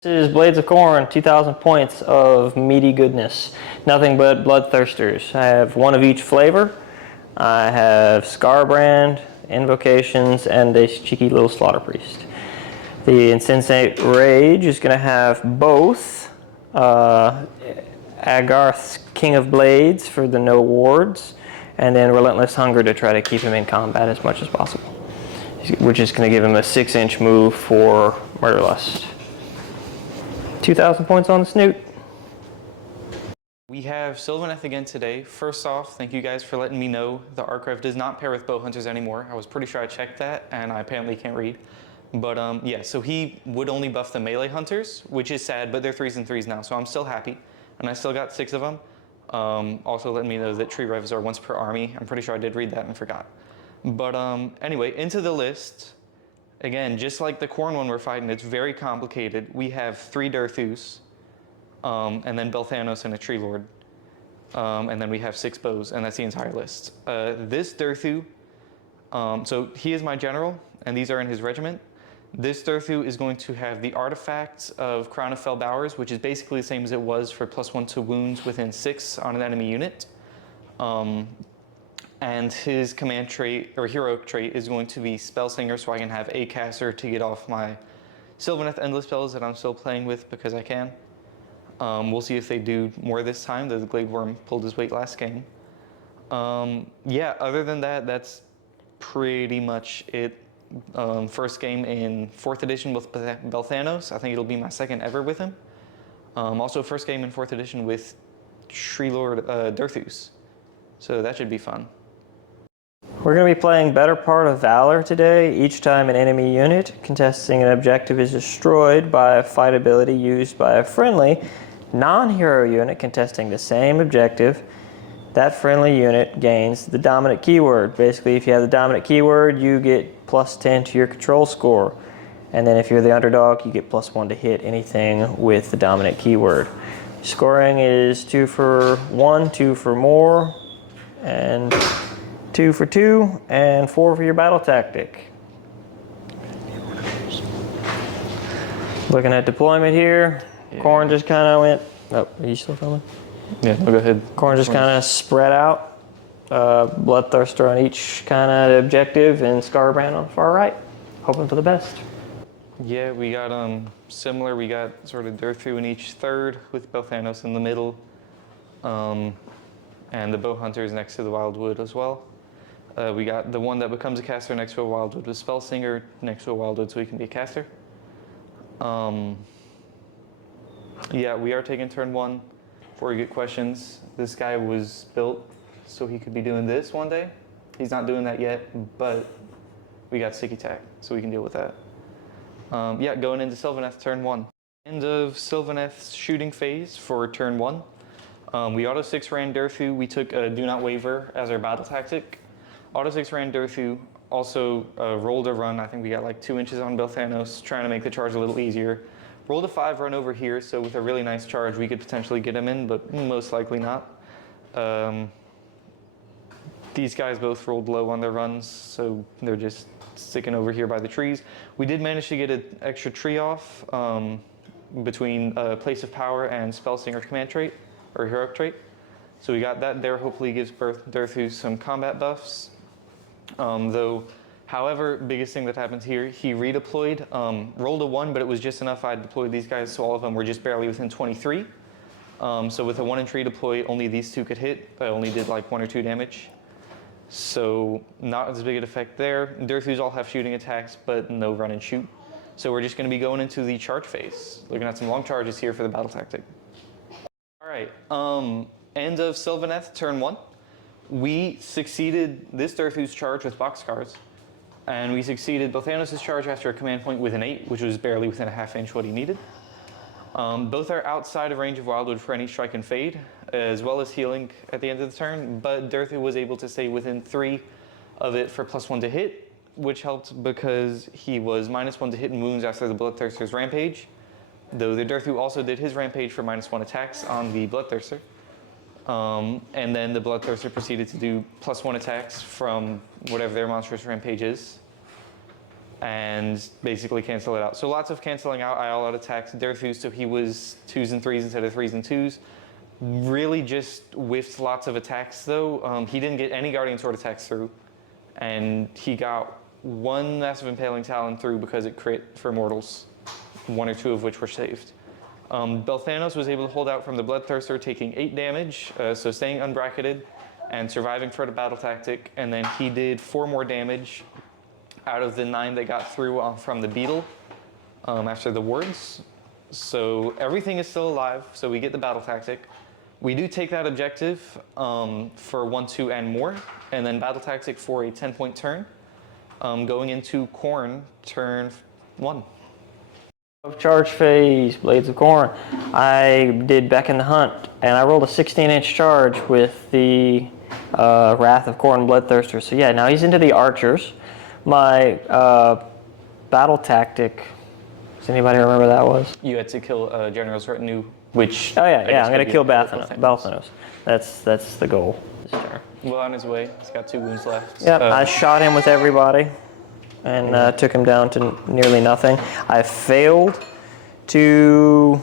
This is Blades of Khorne, 2,000 points of meaty goodness. Nothing but Bloodthirsters. I have one of each flavor. I have Skarbrand, Invocations, and a cheeky little Slaughterpriest. The Insensate Rage is going to have both Agarth's King of Blades for the no wards, and then Relentless Hunger to try to keep him in combat as much as possible. We're just going to give him a 6-inch move for Murderlust. 2,000 points on the snoot. We have Sylvaneth again today. First off, thank you guys for letting me know the archive does not pair with bow hunters anymore. I was pretty sure I checked that, and I apparently can't read. But yeah, so he would only buff the melee hunters, which is sad, but they're 3s and 3s now, so I'm still happy. And I still got 6 of them. Also letting me know that tree revs are once per army. I'm pretty sure I did read that and forgot. But anyway, into the list. Again, just like the Khorne one we're fighting, it's very complicated. We have 3 Durthus, and then Belthanos and a Tree Lord. And then we have 6 bows, and that's the entire list. This Durthu, so he is my general, and these are in his regiment. This Durthu is going to have the artifact of Crown of Fell Bowers, which is basically the same as it was for +1 to wounds within 6 on an enemy unit. And his command trait, or heroic trait, is going to be Spellslinger, so I can have a caster to get off my Sylvaneth endless spells that I'm still playing with because I can. We'll see if they do more this time, though the Glade Worm pulled his weight last game. Yeah, other than that, that's pretty much it. First game in 4th edition with Belthanos. I think it'll be my 2nd ever with him. Also first game in 4th edition with Tree Lord Durthus. So that should be fun. We're going to be playing Better Part of Valor today. Each time an enemy unit contesting an objective is destroyed by a fight ability used by a friendly non-hero unit contesting the same objective, that friendly unit gains the dominant keyword. Basically, if you have the dominant keyword, you get +10 to your control score. And then if you're the underdog, you get +1 to hit anything with the dominant keyword. Scoring is 2 for 1, 2 for more, and 2 for 2, and 4 for your battle tactic. Looking at deployment here, yeah. Khorne just kind of went, oh, are you still filming? Yeah, no, go ahead. Khorne just kind of spread out. Bloodthirster on each kind of objective, and Skarbrand on the far right. Hoping for the best. Yeah, we got similar. We got sort of Durthu in each third with Belthanos in the middle. And the bow hunters next to the wildwood as well. We got the one that becomes a caster next to a wildwood with Spellslinger next to a wildwood so he can be a caster. Yeah, we are taking turn 1. Before we get questions, this guy was built so he could be doing this one day. He's not doing that yet, but we got sticky tack, so we can deal with that. Yeah, going into Sylvaneth turn 1. End of Sylvaneth's shooting phase for turn 1. We auto 6 ran Durthu. We took Do Not Waver as our battle tactic. Auto 6 ran Durthu. Also rolled a run. I think we got like 2 inches on Belthanos, trying to make the charge a little easier. Rolled a 5 run over here, so with a really nice charge, we could potentially get him in, but most likely not. These guys both rolled low on their runs, so they're just sticking over here by the trees. We did manage to get an extra tree off between Place of Power and Spellslinger command trait, or heroic trait. So we got that there, hopefully gives Durthu some combat buffs. Though, however, biggest thing that happens here, he redeployed, rolled a 1, but it was just enough I deployed these guys, so all of them were just barely within 23. So with a 1 and 3 deploy, only these 2 could hit. I only did like 1 or 2 damage. So not as big an effect there. Durthus all have shooting attacks, but no run and shoot. So we're just going to be going into the charge phase. Looking at some long charges here for the battle tactic. All right, end of Sylvaneth, turn 1. We succeeded this Durthu's charge with boxcars, and we succeeded Belthanos' charge after a command point with an 8, which was barely within a ½ inch what he needed. Both are outside of range of Wildwood for any strike and fade, as well as healing at the end of the turn, but Durthu was able to stay within 3 of it for +1 to hit, which helped because he was -1 to hit and wounds after the Bloodthirster's rampage, though the Durthu also did his rampage for -1 attacks on the Bloodthirster. And then the Bloodthirster proceeded to do +1 attacks from whatever their monstrous rampage is. and basically cancel it out. So lots of canceling out all-out attacks. Derthu, so he was 2s and 3s instead of 3s and 2s. Really just whiffed lots of attacks though. He didn't get any Guardian Sword attacks through, and he got 1 Massive Impaling Talon through because it crit for mortals, 1 or 2 of which were saved. Belthanos was able to hold out from the Bloodthirster, taking 8 damage, so staying unbracketed and surviving for the battle tactic, and then he did 4 more damage out of the 9 that got through from the beetle after the wards. So everything is still alive, so we get the battle tactic. We do take that objective for 1, 2, and more, and then battle tactic for a 10-point turn. Going into Khorne, turn 1. Charge phase, Blades of Khorne. I did Beck in the Hunt, and I rolled a 16-inch charge with the Wrath of Khorne Bloodthirster. So yeah, now he's into the archers. My battle tactic, does anybody remember that was? You had to kill General's Retinue, which... Oh yeah, I'm going to kill Belthanos. That's the goal this turn. Well on his way, he's got 2 wounds left. Yep, I shot him with everybody and took him down to nearly nothing. I failed to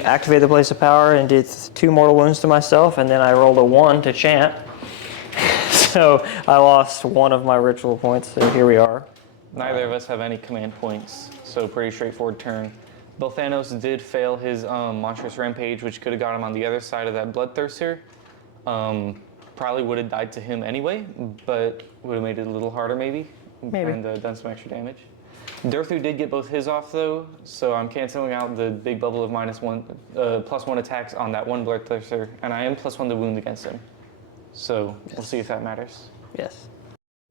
activate the Place of Power and did 2 mortal wounds to myself, and then I rolled a 1 to chant. So I lost 1 of my ritual points, so here we are. Neither of us have any command points, so pretty straightforward turn. Belthanos did fail his Monstrous Rampage, which could have got him on the other side of that Bloodthirster. Probably would have died to him anyway, but would have made it a little harder maybe. And done some extra damage. Derthu did get both his off though, so I'm canceling out the big bubble of +1 attacks on that 1 Bloodthirster, and I am +1 to wound against him. So we'll see if that matters. Yes.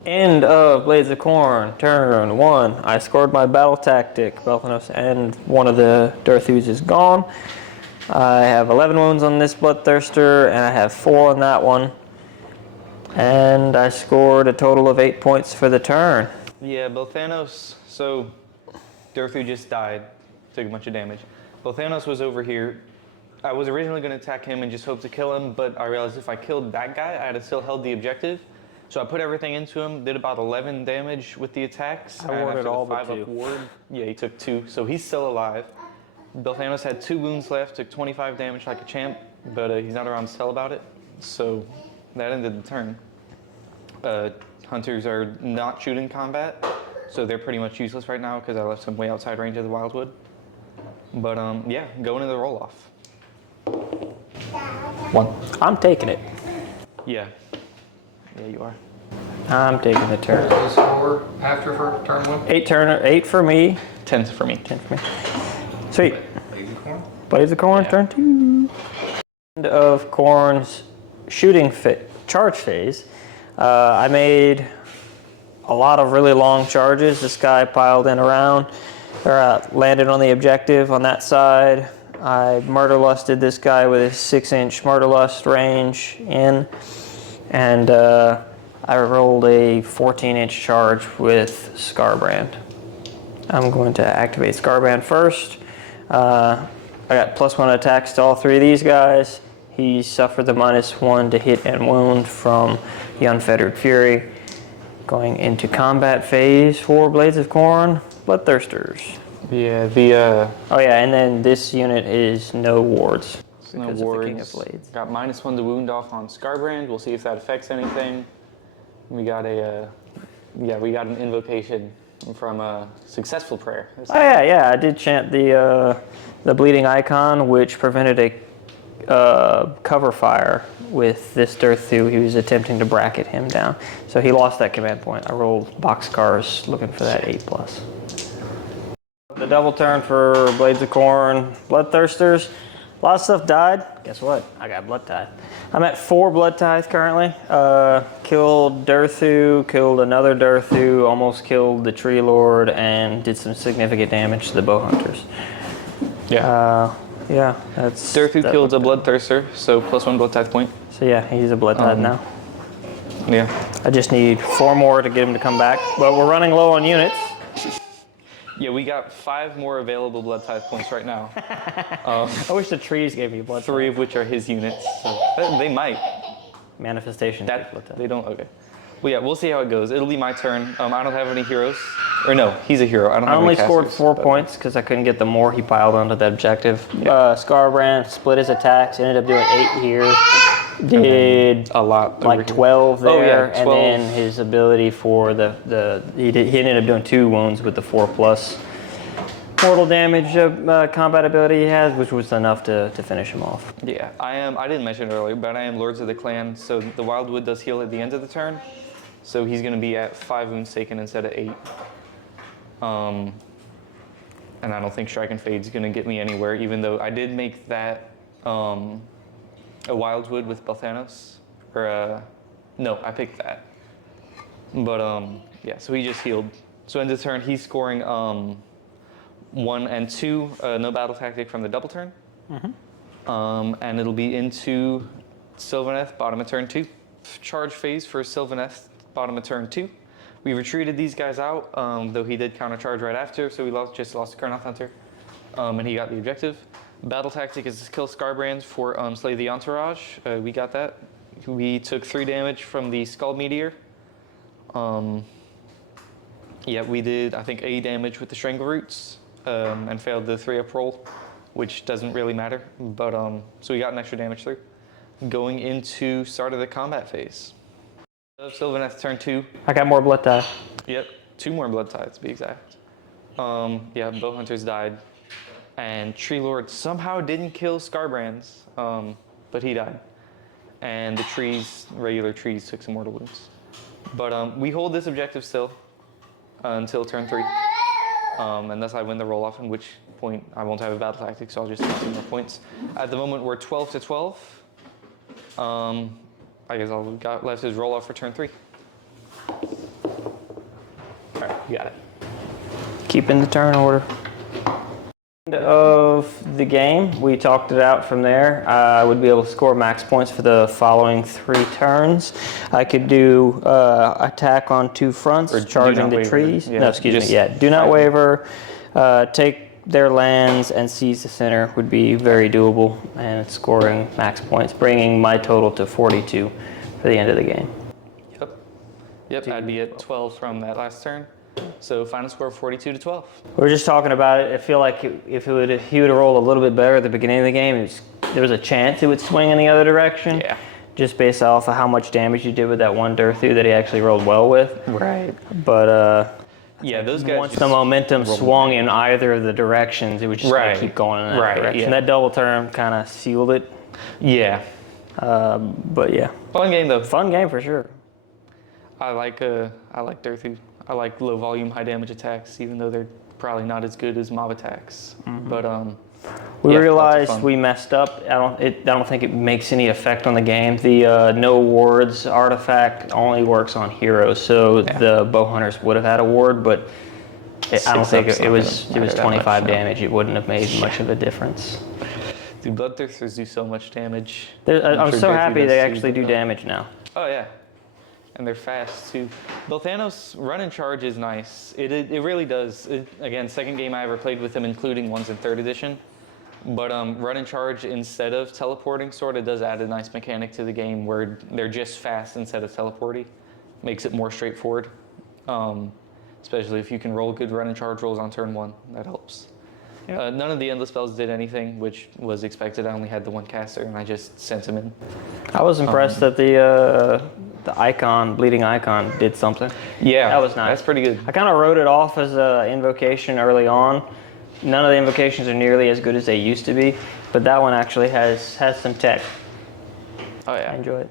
End of Blades of Khorne, turn 1. I scored my battle tactic, Belthanos, and 1 of the Derthus is gone. I have 11 wounds on this Bloodthirster, and I have 4 on that one. And I scored a total of 8 points for the turn. Yeah, Belthanos, so Derthu just died, took a bunch of damage. Belthanos was over here. I was originally going to attack him and just hope to kill him, but I realized if I killed that guy, I'd have still held the objective. So I put everything into him, did about 11 damage with the attacks. I warded all but 5 2. Up ward, yeah, he took 2, so he's still alive. Belthanos had 2 wounds left, took 25 damage like a champ, but he's not around to tell about it. So that ended the turn. Hunters are not shooting combat, so they're pretty much useless right now because I left them way outside range of the Wildwood. But yeah, going into the roll-off. 1. I'm taking it. Yeah. Yeah, you are. I'm taking the turn. What was the score after for turn 1? 8 for me. 10 for me. 10 for me. Sweet. Blades of Khorne? Blades of Khorne, Yeah. turn 2. End of Khorne's shooting charge phase. I made a lot of really long charges. This guy piled in around, landed on the objective on that side. I murderlusted this guy with a 6-inch murderlust range in, and I rolled a 14-inch charge with Skarbrand. I'm going to activate Skarbrand first. I got +1 attacks to all 3 of these guys. He suffered the -1 to hit and wound from the Unfettered Fury. Going into combat phase for Blades of Khorne, Bloodthirsters. Yeah, the Oh yeah, and then this unit is no wards. no because of the King of wards. Blades. Got -1 to wound off on Skarbrand. We'll see if that affects anything. We got we got an invocation from a successful prayer. Oh yeah, I did chant the bleeding icon, which prevented a cover fire with this Derthu. He was attempting to bracket him down, so he lost that command point. I rolled boxcars looking for that 8+. The double turn for Blades of Khorne, Bloodthirsters. A lot of stuff died. Guess what? I got Blood Tithe. I'm at 4 Blood Tithe currently. Killed Derthu, killed another Derthu, almost killed the Tree Lord, and did some significant damage to the Bow Hunters. Yeah. Yeah, that's... Derthu that killed a looked Bloodthirster, so +1 blood tithe point. So yeah, he's a Blood Tithe now. Yeah. I just need 4 more to get him to come back, but we're running low on units. Yeah, we got 5 more available blood tithe points right now. I wish the trees gave me Blood 3 Tithe. of which are his units. So they might. Manifestation. That Blood Tithe. they don't. Okay. Well, yeah, we'll see how it goes. It'll be my turn. I don't have any heroes. Or no, he's a hero. I don't I have only any scored casters, 4 but- points because I couldn't get the more he piled onto the objective. Skarbrand split his attacks, ended up doing 8 here. Did A lot. like over here. 12 there, Oh, yeah, 12. and then his ability for he ended up doing 2 wounds with the 4+ mortal damage combat ability he has, which was enough to finish him off. Yeah, I didn't mention it earlier, but I am Lords of the Clan, so the Wildwood does heal at the end of the turn. So he's going to be at 5 wounds taken instead of 8. And I don't think Strike and Fade's going to get me anywhere, even though I did make that a Wildwood with Belthanos. No, I picked that. But yeah, so he just healed. So end of turn, he's scoring 1 and 2, no battle tactic from the double turn. And it'll be into Sylvaneth, bottom of turn 2. Charge phase for Sylvaneth, bottom of turn 2. We retreated these guys out, though he did countercharge right after, so we just lost to Kurnoth Hunter, and he got the objective. Battle tactic is to kill Skarbrand for slay the entourage. We got that. We took 3 damage from the Skull Meteor. Yeah, we did, I think, 8 damage with the Strangle Roots, and failed the 3-up roll, which doesn't really matter, but so we got an extra damage through. Going into start of the combat phase. Sylvaneth turn 2. I got more blood tie. Yep, 2 more blood ties to be exact. Yeah, bow hunters died, and Tree Lord somehow didn't kill Skarbrand's, but he died. And the trees, regular trees, took some mortal wounds. But we hold this objective still until turn 3, and thus I win the roll off. At which point I won't have a battle tactic, so I'll just take 2 more points. At the moment we're 12 to 12. I guess all we've got left is roll off for turn 3. All right, you got it. Keeping the turn order. End of the game, we talked it out from there. I would be able to score max points for the following 3 turns. I could do attack on 2 fronts, Or do charging not the waver. trees. Yeah, No, excuse just me. Yeah, do not fight. waver. Take their lands and seize the center would be very doable, and scoring max points, bringing my total to 42 for the end of the game. Yep, I'd be at 12 from that last turn. So final score 42 to 12. We were just talking about it. I feel like if he would have rolled a little bit better at the beginning of the game, there was a chance it would swing in the other direction. Yeah. Just based off of how much damage you did with that one Durthu that he actually rolled well with. Right. But Yeah, those guys once just the momentum rolled swung in either of the directions, it was just going to keep going in that direction. Yeah. That double turn kind of sealed it. Yeah. But yeah, Fun game though. fun game for sure. I like Durthu. I like low volume, high damage attacks, even though they're probably not as good as mob attacks. But We yeah, lots of realized fun. we messed up. I don't think it makes any effect on the game. The no wards artifact only works on heroes, so the bow hunters would have had a ward, but I don't think it was 25 damage. It wouldn't have made much of a difference. Dude, Bloodthirsters do so much damage. I'm sure so Durthu happy does they too, actually but do damage now. Oh yeah, and they're fast too. Belthanos run and charge is nice. It really does. Again, second game I ever played with him, including ones in 3rd edition. But run and charge instead of teleporting sort of does add a nice mechanic to the game where they're just fast instead of teleporting. Makes it more straightforward. Especially if you can roll good run and charge rolls on turn 1, that helps. Yep. None of the endless spells did anything, which was expected. I only had the 1 caster, and I just sent him in. I was impressed that the icon, bleeding icon, did something. Yeah, that was nice. That's pretty good. I kind of wrote it off as an invocation early on. None of the invocations are nearly as good as they used to be, but that one actually has some tech. Oh yeah, I enjoy it.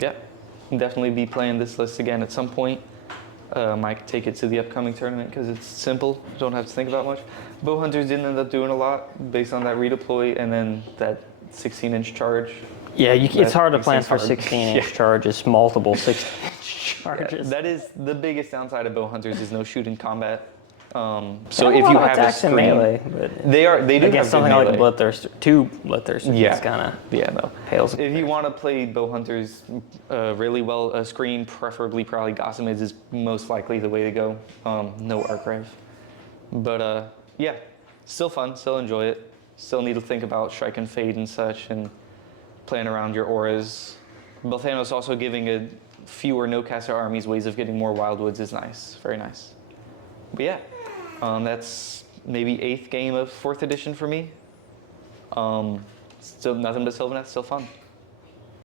Yep, definitely be playing this list again at some point. Might take it to the upcoming tournament because it's simple. Don't have to think about much. Bow hunters didn't end up doing a lot based on that redeploy and then that 16-inch charge. Yeah, it's hard to plan for hard. 16-inch charges, multiple 16-inch charges. Yeah, that is the biggest downside of bow hunters is no shoot in combat. So They if a lot you of have a attacks in screen, melee, but they do have against something good like melee. Bloodthirster, 2 Bloodthirsters, Yeah. it's kind of no. pales. If you want to play bow hunters really well, a screen, preferably probably Gossamids, is most likely the way to go. No Archive. But yeah, still fun, still enjoy it. Still need to think about Strike and Fade and such and playing around your auras. Belthanos also giving few or no caster armies, ways of getting more wildwoods is nice. Very nice. But yeah, that's maybe 8th game of 4th edition for me. Still nothing but Sylvaneth, still fun.